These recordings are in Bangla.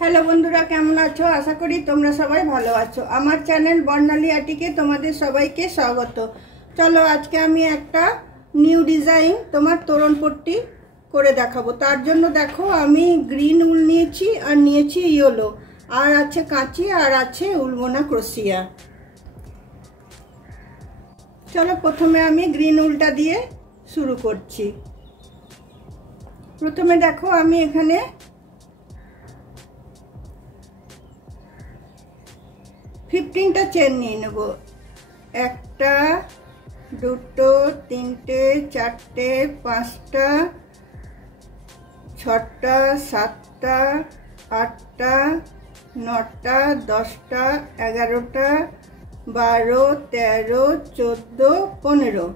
হ্যালো বন্ধুরা, কেমন আছো? আশা করি তোমরা সবাই ভালো আছো। আমার চ্যানেল বর্ণালী আর্টিকে তোমাদের সবাইকে স্বাগত। চলো আজকে আমি একটা নিউ ডিজাইন তোমার তোরণ পট্টি করে দেখাবো। তার জন্য দেখো আমি গ্রিন উল নিয়েছি আর নিয়েছি ইয়েলো, আর আছে কাঁচি আর আছে উলবোনা ক্রোশিয়া। চলো প্রথমে আমি গ্রিন উলটা দিয়ে শুরু করছি। প্রথমে দেখো আমি এখানে 15টা চেন নিয়ে নেব। একটা, দুটো, তিনটে, চারটে, পাঁচটা, ছটা, সাতটা, আটটা, নটা, 10টা, 11টা, 12, 13, 14, 15।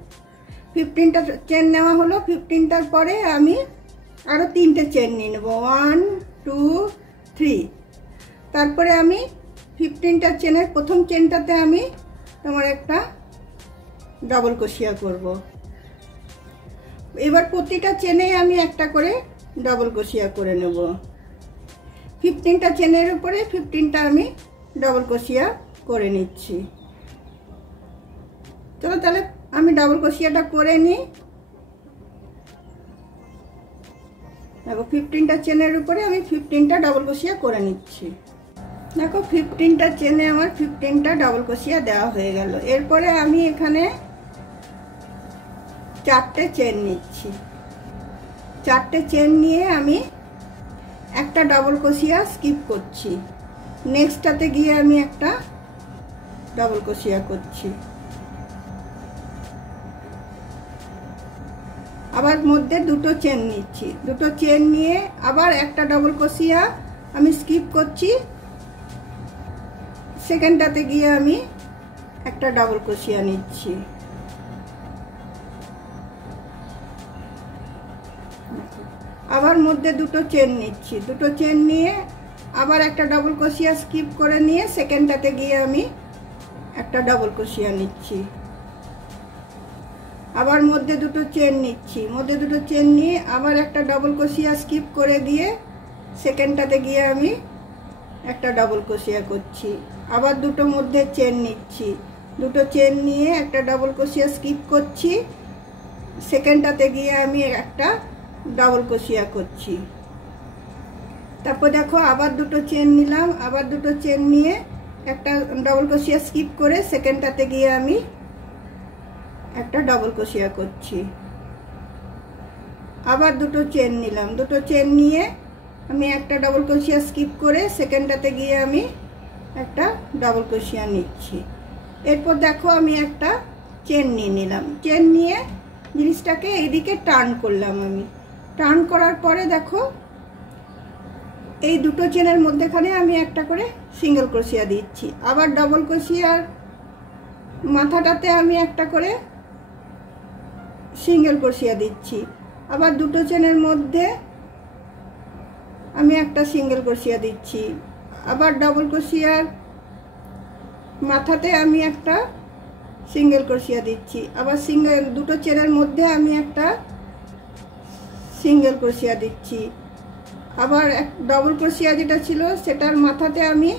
15টা চেন নেওয়া হলো। 15টার পরে আমি আরো 3টে চেন নিয়ে নেব। 1, 2, 3। তারপরে আমি 15টা চেনের প্রথম চেনটাতে আমি তোমার একটা ডাবল ক্রোশিয়া করব। এবার প্রতিটা চেনে আমি একটা করে ডাবল ক্রোশিয়া করে নেব। 15টা চেনের উপরে 15টা আমি ডাবল ক্রোশিয়া করে নিচ্ছি। চলো তাহলে আমি ডাবল ক্রোশিয়াটা করে নিই। দেখো 15টা চেনের উপরে আমি 15টা ডাবল ক্রোশিয়া করে নিচ্ছি। দেখো 15টা চেনে আমার 15টা ডাবল ক্রোশিয়া দেওয়া হয়ে গেল। এরপরে আমি এখানে 4টে চেন নিচ্ছি। 4টে চেন নিয়ে আমি একটা ডাবল ক্রোশিয়া স্কিপ করছি। নেক্সটটাতে গিয়ে আমি একটা ডাবল ক্রোশিয়া করছি। আবার মধ্যে দুটো চেন নিচ্ছি। দুটো চেন নিয়ে আবার একটা ডাবল ক্রোশিয়া আমি স্কিপ করছি। সেকেন্ডটাতে গিয়ে আমি একটা ডাবল ক্রোশিয়া নিচ্ছি। আবার মধ্যে দুটো চেন নিচ্ছি। দুটো চেন নিয়ে আবার একটা ডাবল ক্রোশিয়া স্কিপ করে নিয়ে সেকেন্ডটাতে গিয়ে আমি একটা ডাবল ক্রোশিয়া নিচ্ছি। আবার মধ্যে দুটো চেন নিচ্ছি। মধ্যে দুটো চেন নিয়ে আবার একটা ডাবল ক্রোশিয়া স্কিপ করে দিয়ে সেকেন্ডটাতে গিয়ে আমি একটা ডাবল ক্রোশিয়া করছি। আবার দুটো মধ্যে চেন নিচ্ছি। দুটো চেন নিয়ে একটা ডাবল ক্রোশিয়া স্কিপ করছি। সেকেন্ডটাতে গিয়ে আমি একটা ডাবল ক্রোশিয়া করছি। তারপর দেখো আবার দুটো চেন নিলাম। আবার দুটো চেন নিয়ে একটা ডাবল ক্রোশিয়া স্কিপ করে সেকেন্ডটাতে গিয়ে আমি একটা ডাবল ক্রোশিয়া করছি। আবার দুটো চেন নিলাম। দুটো চেন নিয়ে আমি একটা ডাবল ক্রোশিয়া স্কিপ করে সেকেন্ডটাতে গিয়ে আমি একটা ডাবল ক্রোশিয়া নিচ্ছি। এরপর দেখো আমি একটা চেন নিয়ে নিলাম। চেন নিয়ে জিনিসটাকে এইদিকে টার্ন করলাম। আমি টার্ন করার পরে দেখো এই দুটো চেনের মধ্যেখানে আমি একটা করে সিঙ্গেল ক্রোশিয়া দিচ্ছি। আবার ডাবল ক্রোশিয়ার মাথাটাতে আমি একটা করে সিঙ্গেল ক্রোশিয়া দিচ্ছি। আবার দুটো চেনের মধ্যে আমি একটা সিঙ্গেল ক্রোশিয়া দিচ্ছি। আবার ডাবল ক্রোশিয়ার মাথাতে আমি একটা সিঙ্গেল ক্রোশিয়া দিচ্ছি। আবার দুটো চেনের মধ্যে আমি একটা সিঙ্গেল ক্রোশিয়া দিচ্ছি। আবার ডাবল ক্রোশিয়া যেটা ছিল সেটার মাথাতে আমি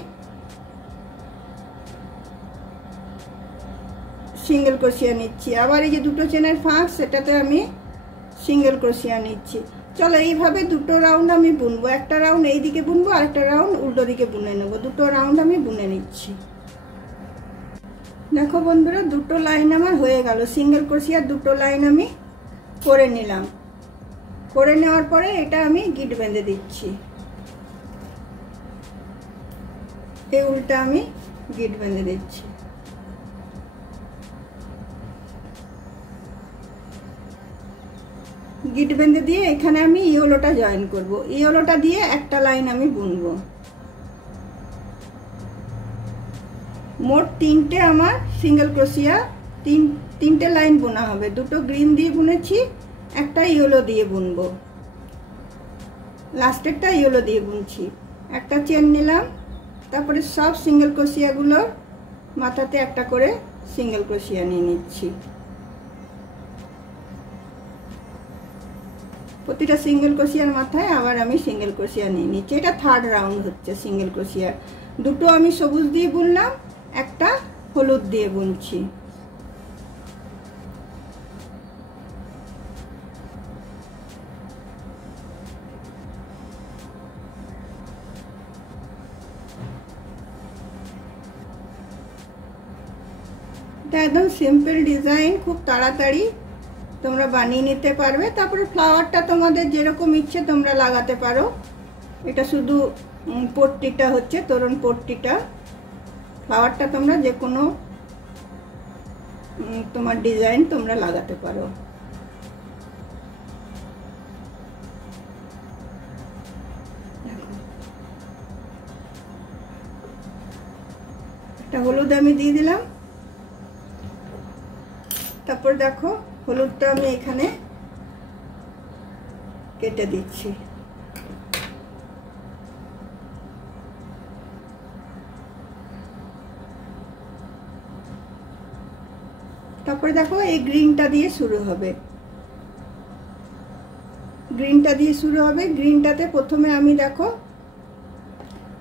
সিঙ্গেল ক্রোশিয়া নিচ্ছি। আবার এই যে দুটো চেনের ফাঁক সেটাতে আমি সিঙ্গেল ক্রোশিয়া নিচ্ছি। চলো এইভাবে দুটো রাউন্ড আমি বুনবো। একটা রাউন্ড এই দিকে বুনবো আর একটা রাউন্ড উল্টো দিকে বুনে নেবো। দুটো রাউন্ড আমি বুনে নিচ্ছি। দেখো বন্ধুরা, দুটো লাইন আমার হয়ে গেল। সিঙ্গেল ক্রোশিয়ার দুটো লাইন আমি করে নিলাম। করে নেওয়ার পরে এটা আমি গিট বেঁধে দিচ্ছি। এই উলটা আমি গিট বেঁধে দিচ্ছি। গিট বেঁধে দিয়ে এখানে আমি ইয়েলোটা জয়েন করব। ইয়েলোটা দিয়ে একটা লাইন আমি বুনবো। মোট 3টে আমার সিঙ্গেল ক্রোশিয়া, তিনটে লাইন বোনা হবে। দুটো গ্রিন দিয়ে বুনেছি, একটা ইয়েলো দিয়ে বুনবো। লাস্টেরটা ইয়েলো দিয়ে বুনছি। একটা চেন নিলাম। তারপরে সব সিঙ্গেল ক্রোশিয়াগুলোর মাথাতে একটা করে সিঙ্গেল ক্রোশিয়া নিয়ে নিচ্ছি। প্রতিটা সিঙ্গেল ক্রোশিয়ার মাথায় আবার আমি সিঙ্গেল ক্রোশিয়া নিয়ে নিচ্ছি। এটা থার্ড রাউন্ড হচ্ছে সিঙ্গেল ক্রোশিয়ার। দুটো আমি সবুজ দিয়ে বুনলাম, একটা হলুদ দিয়ে বুনছি। এটা একদম সিম্পল ডিজাইন, খুব তাড়াতাড়ি তোমরা বানিয়ে নিতে পারবে। তারপরে ফ্লাওয়ারটা তোমাদের যেরকম ইচ্ছে তোমরা লাগাতে পারো। এটা শুধু পট্টিটা হচ্ছে তোরণ পট্টিটা, ফ্লাওয়ারটা তোমরা যে কোনো তোমার ডিজাইন তোমরা লাগাতে পারো। একটা হলুদ আমি দিয়ে দিলাম। তারপর দেখো হলুদটা আমি এখানে কেটে দিচ্ছি। তারপরে দেখো এই গ্রিনটা দিয়ে শুরু হবে, গ্রিনটা দিয়ে শুরু হবে। গ্রিনটাতে প্রথমে আমি দেখো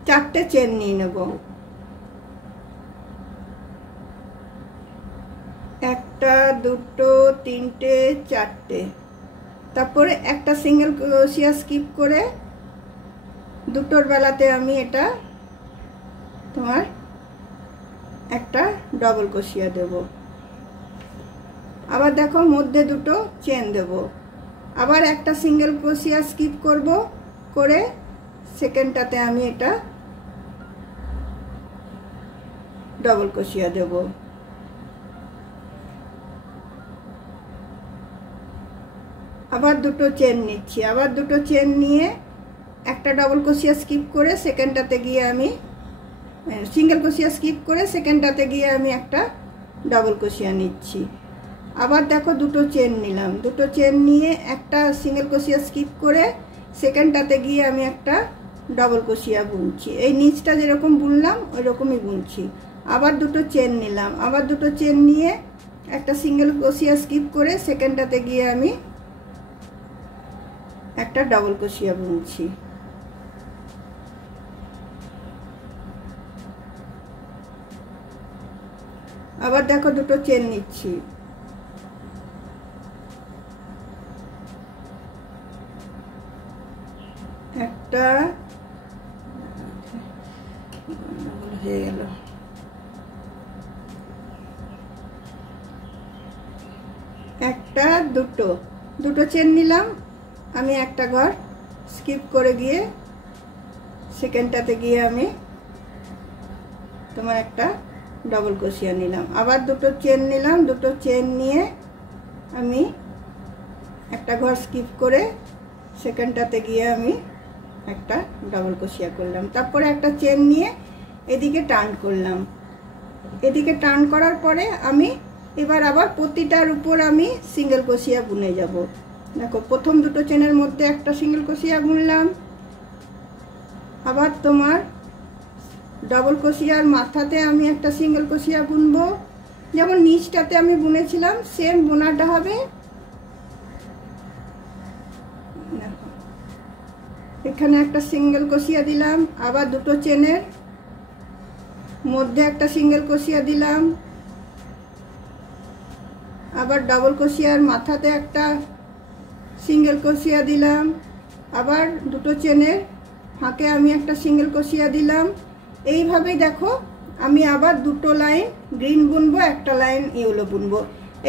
4টে চেন নিয়ে নেব। একটা, দুটো, তিনটে, চারটে। তারপরে একটা সিঙ্গেল ক্রোশিয়া স্কিপ করে দুটোর বেলাতে আমি এটা তোমার একটা ডবল ক্রোশিয়া দেব। আবার দেখো মধ্যে দুটো চেন দেব। আবার একটা সিঙ্গেল ক্রোশিয়া স্কিপ করব, করে সেকেন্ডটাতে আমি এটা ডবল ক্রোশিয়া দেব। আবার দুটো চেন নিচ্ছি। আবার দুটো চেন নিয়ে একটা ডবল ক্রোশিয়া স্কিপ করে সেকেন্ডটাতে গিয়ে আমি সিঙ্গেল ক্রোশিয়া স্কিপ করে সেকেন্ডটাতে গিয়ে আমি একটা ডবল ক্রোশিয়া নিচ্ছি। আবার দেখো দুটো চেন নিলাম। দুটো চেন নিয়ে একটা সিঙ্গেল ক্রোশিয়া স্কিপ করে সেকেন্ডটাতে গিয়ে আমি একটা ডবল ক্রোশিয়া বুনছি। এই নিচটা যেরকম বুনলাম ওই রকমই বুনছি। আবার দুটো চেন নিলাম। আবার দুটো চেন নিয়ে একটা সিঙ্গেল ক্রোশিয়া স্কিপ করে সেকেন্ডটাতে গিয়ে আমি একটা ডবল ক্রোশিয়া বুনছি। আবার দেখো দুটো চেন নিচ্ছি। একটা হয়ে গেল, একটা, দুটো, দুটো চেন নিলাম। আমি একটা ঘর স্কিপ করে গিয়ে সেকেন্ডটাতে গিয়ে আমি তোমার একটা ডবল ক্রোশিয়া নিলাম। আবার দুটো চেন নিলাম। দুটো চেন নিয়ে আমি একটা ঘর স্কিপ করে সেকেন্ডটাতে গিয়ে আমি একটা ডবল ক্রোশিয়া করলাম। তারপরে একটা চেন নিয়ে এদিকে টার্ন করলাম। এদিকে টার্ন করার পরে আমি এবার আবার প্রতিটার উপর আমি সিঙ্গেল ক্রোশিয়া বুনে যাব। দেখো প্রথম দুটো চেনের মধ্যে একটা সিঙ্গেল ক্রোশিয়া বুনলাম। আবার তোমার ডবল ক্রোশিয়ার মাথাতে আমি একটা সিঙ্গেল ক্রোশিয়া বুনবো, যেমন নিচটাতে আমি বুনেছিলাম সেম বোনাটা হবে। এখানে একটা সিঙ্গেল ক্রোশিয়া দিলাম। আবার দুটো চেনের মধ্যে একটা সিঙ্গেল ক্রোশিয়া দিলাম। আবার ডবল ক্রোশিয়ার মাথাতে একটা সিঙ্গেল ক্রোশিয়া দিলাম। আবার দুটো চেনের ফাঁকে আমি একটা সিঙ্গেল ক্রোশিয়া দিলাম। এইভাবেই দেখো আমি আবার দুটো লাইন গ্রিন বুনবো, একটা লাইন ইয়েলো বুনবো।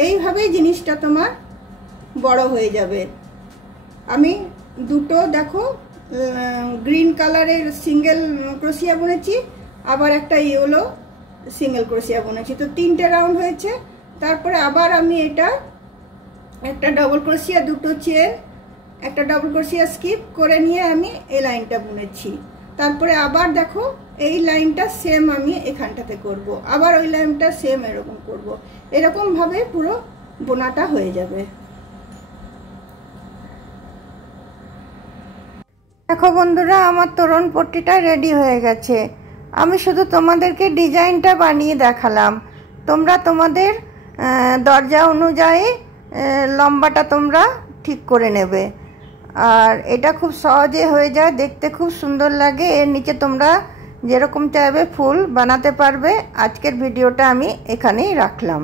এইভাবেই জিনিসটা তোমার বড় হয়ে যাবে। আমি দুটো দেখো গ্রিন কালারের সিঙ্গেল ক্রোশিয়া বুনেছি, আবার একটা ইয়েলো সিঙ্গেল ক্রোশিয়া বুনেছি, তো 3টে রাউন্ড হয়েছে। তারপরে আবার আমি এটা একটা ডবল ক্রোশিয়া, দুটো চেন, একটা ডবল ক্রোশিয়া স্কিপ করে নিয়ে আমি এই লাইনটা বুনেছি। তারপরে আবার দেখো এই লাইনটা সেম আমি এখানটাতে করব, আবার ওই লাইনটা সেম এরকম করব। এরকম ভাবে পুরো বোনাটা হয়ে যাবে। দেখো বন্ধুরা, আমার তোরণ পট্টিটা রেডি হয়ে গেছে। আমি শুধু তোমাদেরকে ডিজাইনটা বানিয়ে দেখালাম। তোমরা তোমাদের দরজা অনুযায়ী লম্বাটা তোমরা ঠিক করে নেবে। আর এটা খুব সহজে হয়ে যায়, দেখতে খুব সুন্দর লাগে। এর নিচে তোমরা যেরকম চাইবে ফুল বানাতে পারবে। আজকের ভিডিওটা আমি এখানেই রাখলাম।